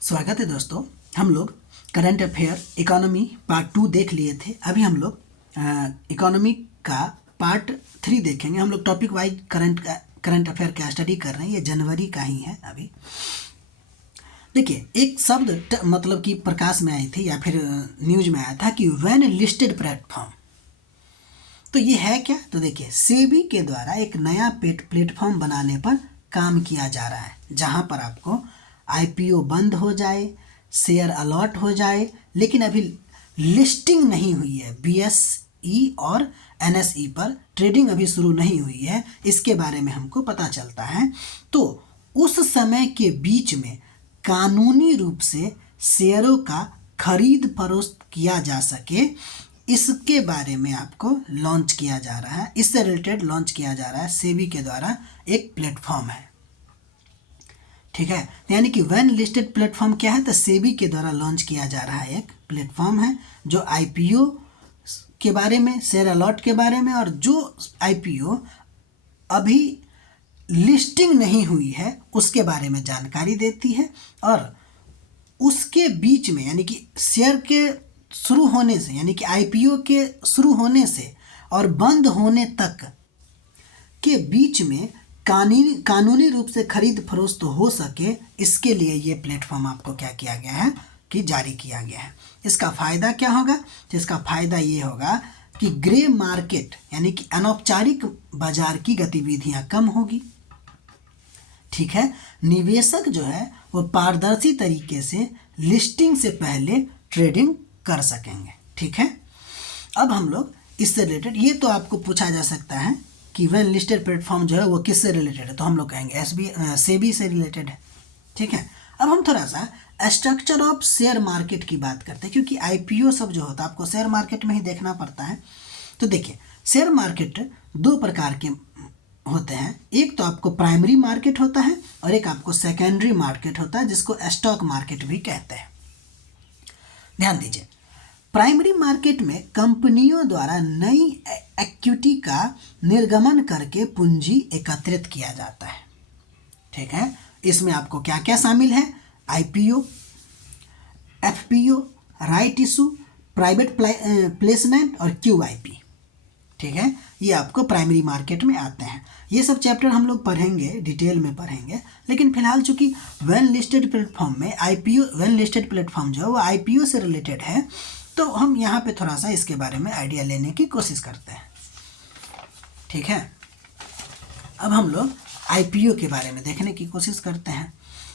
स्वागत है दोस्तों। हम लोग करंट अफेयर इकोनॉमी पार्ट 2 देख लिए थे। अभी हम लोग इकोनॉमी का पार्ट 3 देखेंगे। हम लोग टॉपिक वाइज करंट अफेयर का स्टडी कर रहे हैं। ये जनवरी का ही है। अभी देखिए, एक शब्द मतलब कि प्रकाश में आई थी या फिर न्यूज में आया था कि व्हेन लिस्टेड प्लेटफॉर्म। तो ये है क्या? तो देखिए, सेबी के द्वारा एक नया प्लेटफॉर्म बनाने पर काम किया जा रहा है, जहां पर आपको आईपीओ बंद हो जाए, शेयर अलॉट हो जाए, लेकिन अभी लिस्टिंग नहीं हुई है। बीएसई और एनएसई पर ट्रेडिंग अभी शुरू नहीं हुई है। इसके बारे में हमको पता चलता है। तो उस समय के बीच में कानूनी रूप से शेयरों का खरीद फरोख्त किया जा सके, इसके बारे में आपको लॉन्च किया जा रहा है। इससे रिलेटेड लॉन्च किया जा रहा है। सेबी के द्वारा एक प्लेटफॉर्म है, ठीक है। यानी कि व्हेन लिस्टेड प्लेटफॉर्म क्या है? तो सेबी के द्वारा लॉन्च किया जा रहा है एक प्लेटफॉर्म है जो आईपीओ के बारे में, शेयर अलॉट के बारे में, और जो आईपीओ अभी लिस्टिंग नहीं हुई है उसके बारे में जानकारी देती है। और उसके बीच में यानी कि शेयर के शुरू होने से, यानी कि आईपीओ के शुरू होने से और बंद होने तक के बीच में कानूनी रूप से खरीद फरोख्त हो सके, इसके लिए ये प्लेटफॉर्म आपको क्या किया गया है कि जारी किया गया है। इसका फ़ायदा क्या होगा? तो इसका फ़ायदा ये होगा कि ग्रे मार्केट यानी कि अनौपचारिक बाजार की गतिविधियां कम होगी, ठीक है। निवेशक जो है वो पारदर्शी तरीके से लिस्टिंग से पहले ट्रेडिंग कर सकेंगे, ठीक है। अब हम लोग इससे रिलेटेड, ये तो आपको पूछा जा सकता है कि व्हेन लिस्टेड प्लेटफॉर्म जो है वो किससे रिलेटेड है, तो हम लोग कहेंगे सेबी से रिलेटेड है, ठीक है। अब हम थोड़ा सा स्ट्रक्चर ऑफ शेयर मार्केट की बात करते हैं, क्योंकि आईपीओ सब जो होता है आपको शेयर मार्केट में ही देखना पड़ता है। तो देखिए, शेयर मार्केट दो प्रकार के होते हैं। एक तो आपको प्राइमरी मार्केट होता है और एक आपको सेकेंडरी मार्केट होता है, जिसको स्टॉक मार्केट भी कहते हैं। ध्यान दीजिए, प्राइमरी मार्केट में कंपनियों द्वारा नई इक्विटी का निर्गमन करके पूंजी एकत्रित किया जाता है, ठीक है। इसमें आपको क्या क्या शामिल है? IPO, FPO, right issue, private placement और क्यूआईपी, ठीक है। ये आपको प्राइमरी मार्केट में आते हैं। ये सब चैप्टर हम लोग पढ़ेंगे, डिटेल में पढ़ेंगे। लेकिन फिलहाल चूंकि व्हेन लिस्टेड प्लेटफॉर्म में आईपीओ, व्हेन लिस्टेड प्लेटफॉर्म जो है वो आईपीओ से रिलेटेड है, तो हम यहाँ पे थोड़ा सा इसके बारे में आइडिया लेने की कोशिश करते हैं, ठीक है। अब हम लोग आईपीओ के बारे में देखने की कोशिश करते हैं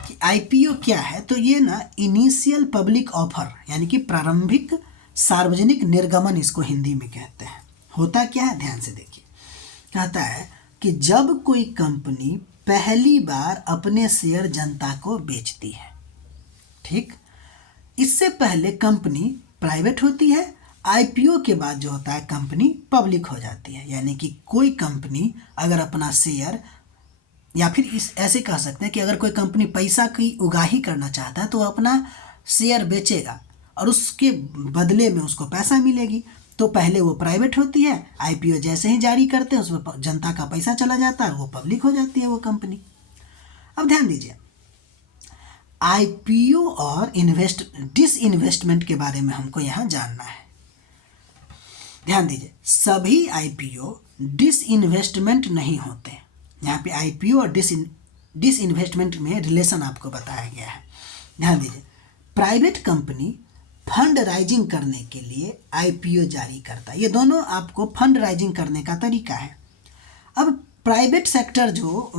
कि आईपीओ क्या है। तो ये ना इनिशियल पब्लिक ऑफर यानी कि प्रारंभिक सार्वजनिक निर्गमन, इसको हिंदी में कहते हैं। होता क्या है, ध्यान से देखिए। कहता है कि जब कोई कंपनी पहली बार अपने शेयर जनता को बेचती है, ठीक। इससे पहले कंपनी प्राइवेट होती है। आईपीओ के बाद जो होता है कंपनी पब्लिक हो जाती है। यानी कि कोई कंपनी अगर अपना शेयर, या फिर इस ऐसे कह सकते हैं कि अगर कोई कंपनी पैसा की उगाही करना चाहता है तो अपना शेयर बेचेगा और उसके बदले में उसको पैसा मिलेगी। तो पहले वो प्राइवेट होती है, आईपीओ जैसे ही जारी करते हैं उसमें जनता का पैसा चला जाता है और वो पब्लिक हो जाती है वो कंपनी। अब ध्यान दीजिए, आईपीओ और डिसइन्वेस्टमेंट के बारे में हमको यहाँ जानना है। ध्यान दीजिए, सभी आईपीओ डिसइन्वेस्टमेंट नहीं होते। यहाँ पे आईपीओ और डिसइन्वेस्टमेंट में रिलेशन आपको बताया गया है। ध्यान दीजिए, प्राइवेट कंपनी फंड राइजिंग करने के लिए आईपीओ जारी करता है। ये दोनों आपको फंड राइजिंग करने का तरीका है। अब प्राइवेट सेक्टर जो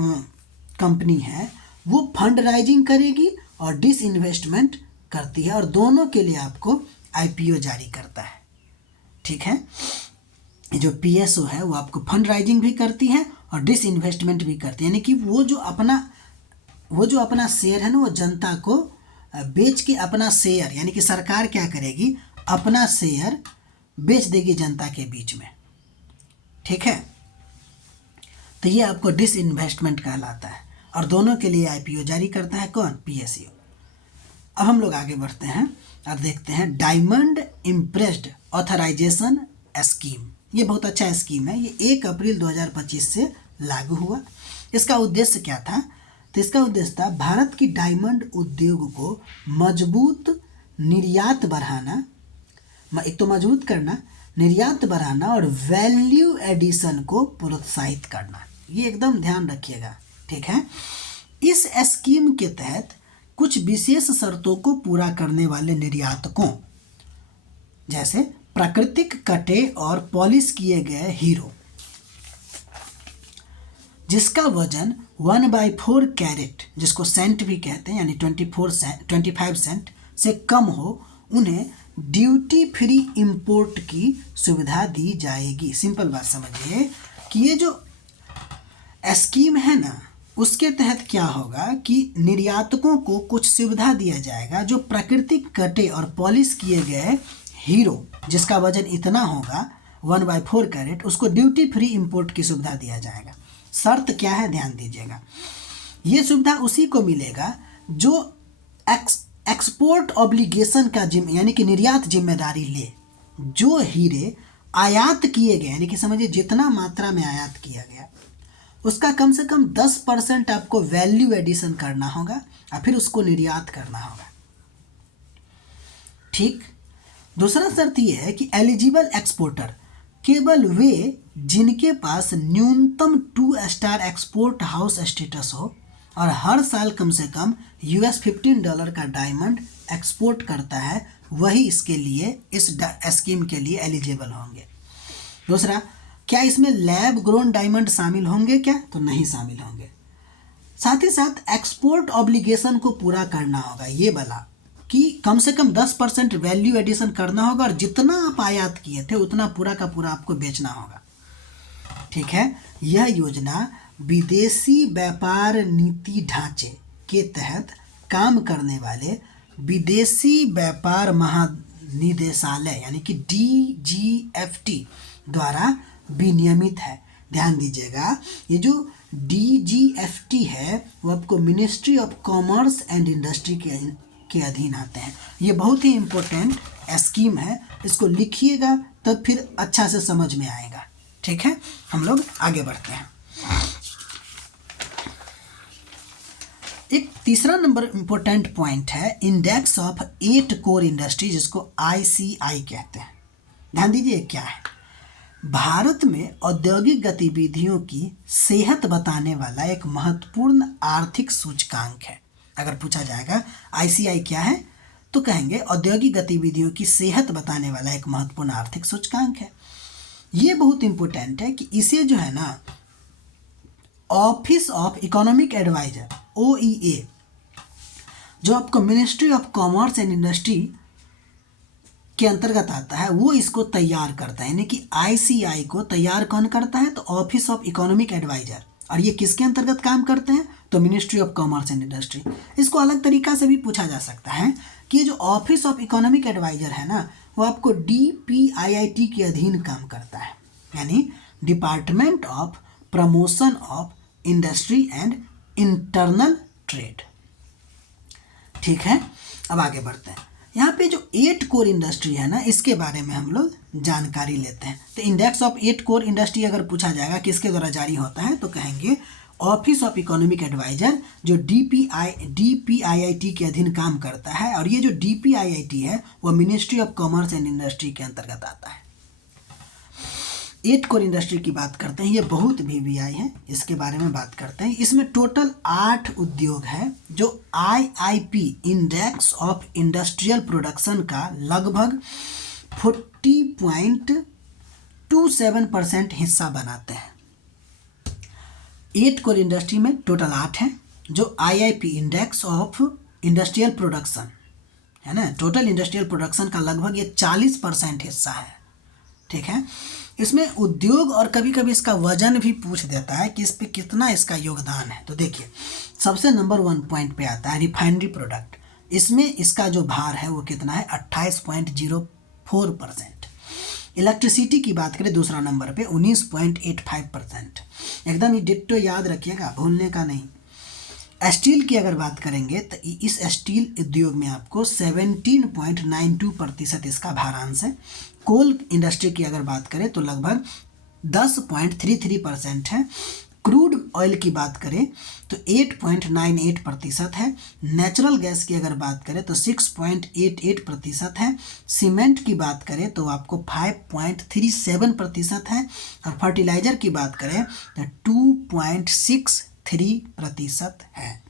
कंपनी है वो फंड राइजिंग करेगी और डिसइन्वेस्टमेंट करती है, और दोनों के लिए आपको आईपीओ जारी करता है, ठीक है। जो पीएसओ है वो आपको फंड राइजिंग भी करती है और डिसइन्वेस्टमेंट भी करती है। यानी कि वो जो अपना शेयर है ना, वो जनता को बेच के अपना शेयर, यानी कि सरकार क्या करेगी, अपना शेयर बेच देगी जनता के बीच में, ठीक है। तो ये आपको डिसइन्वेस्टमेंट कहलाता है और दोनों के लिए आईपीओ जारी करता है कौन? पीएसयू। अब हम लोग आगे बढ़ते हैं और देखते हैं डायमंड इम्प्रेस्ड ऑथराइजेशन स्कीम। ये बहुत अच्छा स्कीम है। ये 1 अप्रैल 2025 से लागू हुआ। इसका उद्देश्य क्या था? तो इसका उद्देश्य था भारत की डायमंड उद्योग को मजबूत निर्यात बढ़ाना, एक तो मजबूत करना, निर्यात बढ़ाना और वैल्यू एडिशन को प्रोत्साहित करना। ये एकदम ध्यान रखिएगा, ठीक है। इस स्कीम के तहत कुछ विशेष शर्तों को पूरा करने वाले निर्यातकों, जैसे प्राकृतिक कटे और पॉलिश किए गए हीरो जिसका वजन 1/4 कैरेट, जिसको सेंट भी कहते हैं, यानी 25 सेंट से कम हो, उन्हें ड्यूटी फ्री इंपोर्ट की सुविधा दी जाएगी। सिंपल बात समझिए कि ये जो स्कीम है ना, उसके तहत क्या होगा कि निर्यातकों को कुछ सुविधा दिया जाएगा। जो प्राकृतिक कटे और पॉलिश किए गए हीरो जिसका वजन इतना होगा 1/4 कैरेट, उसको ड्यूटी फ्री इंपोर्ट की सुविधा दिया जाएगा। शर्त क्या है, ध्यान दीजिएगा। ये सुविधा उसी को मिलेगा जो एक्सपोर्ट ऑब्लिगेशन का यानी कि निर्यात जिम्मेदारी ले। जो हीरे आयात किए गए, यानी कि समझिए जितना मात्रा में आयात किया गया, उसका कम से कम 10% आपको वैल्यू एडिशन करना होगा और फिर उसको निर्यात करना होगा, ठीक। दूसरा शर्त यह है कि एलिजिबल एक्सपोर्टर केवल वे जिनके पास न्यूनतम 2 स्टार एक्सपोर्ट हाउस स्टेटस हो और हर साल कम से कम $15 का डायमंड एक्सपोर्ट करता है, वही इसके लिए, इस स्कीम के लिए एलिजिबल होंगे। दूसरा, क्या इसमें लैब ग्रोन डायमंड शामिल होंगे क्या? तो नहीं शामिल होंगे। साथ ही साथ एक्सपोर्ट ऑब्लिगेशन को पूरा करना होगा, ये वाला कि कम से कम 10% वैल्यू एडिशन करना होगा और जितना आप आयात किए थे उतना पूरा का पूरा आपको बेचना होगा, ठीक है। यह योजना विदेशी व्यापार नीति ढांचे के तहत काम करने वाले विदेशी व्यापार महानिदेशालय यानी कि DGFT द्वारा विनियमित है। ध्यान दीजिएगा, ये जो DGFT है वो आपको ministry of commerce and industry के अधीन आते हैं। ये बहुत ही इम्पोर्टेंट स्कीम है, इसको लिखिएगा तब फिर अच्छा से समझ में आएगा, ठीक है। हम लोग आगे बढ़ते हैं। एक तीसरा नंबर इम्पोर्टेंट पॉइंट है इंडेक्स ऑफ 8 कोर इंडस्ट्री, जिसको ICI कहते हैं। ध्यान दीजिए क्या है, भारत में औद्योगिक गतिविधियों की सेहत बताने वाला एक महत्वपूर्ण आर्थिक सूचकांक है। अगर पूछा जाएगा ICI क्या है तो कहेंगे औद्योगिक गतिविधियों की सेहत बताने वाला एक महत्वपूर्ण आर्थिक सूचकांक है। ये बहुत इंपॉर्टेंट है कि इसे जो है ना office of economic adviser OEA, जो आपको ministry of commerce and industry के अंतर्गत आता है, वो इसको तैयार करता है। यानी कि ICI को तैयार कौन करता है? तो ऑफिस ऑफ इकोनॉमिक एडवाइजर। और ये किसके अंतर्गत काम करते हैं? तो ministry of commerce and industry. इसको अलग तरीका से भी पूछा जा सकता है कि जो ऑफिस ऑफ इकोनॉमिक एडवाइजर है ना, वो आपको DPIIT के अधीन काम करता है, यानी department of promotion of industry and internal trade, ठीक है। अब आगे बढ़ते हैं। यहाँ पे जो 8 कोर इंडस्ट्री है ना, इसके बारे में हम लोग जानकारी लेते हैं। तो इंडेक्स ऑफ 8 कोर इंडस्ट्री अगर पूछा जाएगा किसके द्वारा जारी होता है तो कहेंगे ऑफिस ऑफ इकोनॉमिक एडवाइजर, जो DPIIT के अधीन काम करता है। और ये जो DPIIT है वो ministry of commerce and industry के अंतर्गत आता है। 8 कोर इंडस्ट्री की बात करते हैं, ये बहुत VVI है, इसके बारे में बात करते हैं। इसमें टोटल 8 उद्योग है जो IIP index of industrial production का लगभग 40.27% हिस्सा बनाते हैं। 8 कोर इंडस्ट्री में टोटल 8 हैं जो IIP index of industrial production है ना, टोटल इंडस्ट्रियल प्रोडक्शन का लगभग ये 40% हिस्सा है, ठीक है। इसमें उद्योग और कभी कभी इसका वजन भी पूछ देता है कि इस पे कितना इसका योगदान है। तो देखिए, सबसे नंबर 1 पॉइंट पे आता है रिफाइनरी प्रोडक्ट। इसमें इसका जो भार है वो कितना है? 28.04%। इलेक्ट्रिसिटी की बात करें दूसरा नंबर पे 19.85%। एकदम ये डिट्टो याद रखिएगा, भूलने का नहीं। स्टील की अगर बात करेंगे तो इस स्टील उद्योग में आपको 17.92% इसका भारांश है। कोल इंडस्ट्री की अगर बात करें तो लगभग 10.33% है। क्रूड ऑयल की बात करें तो 8.98% है। नेचुरल गैस की अगर बात करें तो 6.88% है। सीमेंट की बात करें तो आपको 5.37% है। और फर्टिलाइज़र की बात करें तो 2.63% है।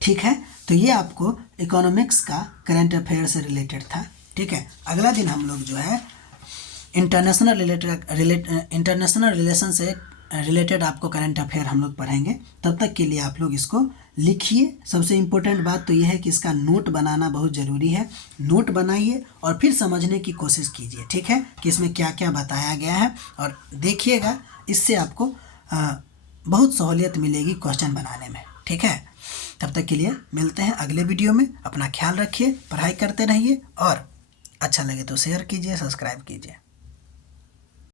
ठीक है, तो ये आपको इकोनॉमिक्स का करंट अफेयर से रिलेटेड था। ठीक है, अगला दिन हम लोग जो है इंटरनेशनल रिलेशन से रिलेटेड आपको करंट अफेयर हम लोग पढ़ेंगे। तब तक के लिए आप लोग इसको लिखिए। सबसे इम्पोर्टेंट बात तो यह है कि इसका नोट बनाना बहुत ज़रूरी है। नोट बनाइए और फिर समझने की कोशिश कीजिए। ठीक है, कि इसमें क्या क्या बताया गया है, और देखिएगा, इससे आपको बहुत सहूलियत मिलेगी क्वेश्चन बनाने में। ठीक है, तब तक के लिए मिलते हैं अगले वीडियो में। अपना ख्याल रखिए, पढ़ाई करते रहिए, और अच्छा लगे तो शेयर कीजिए, सब्सक्राइब कीजिए।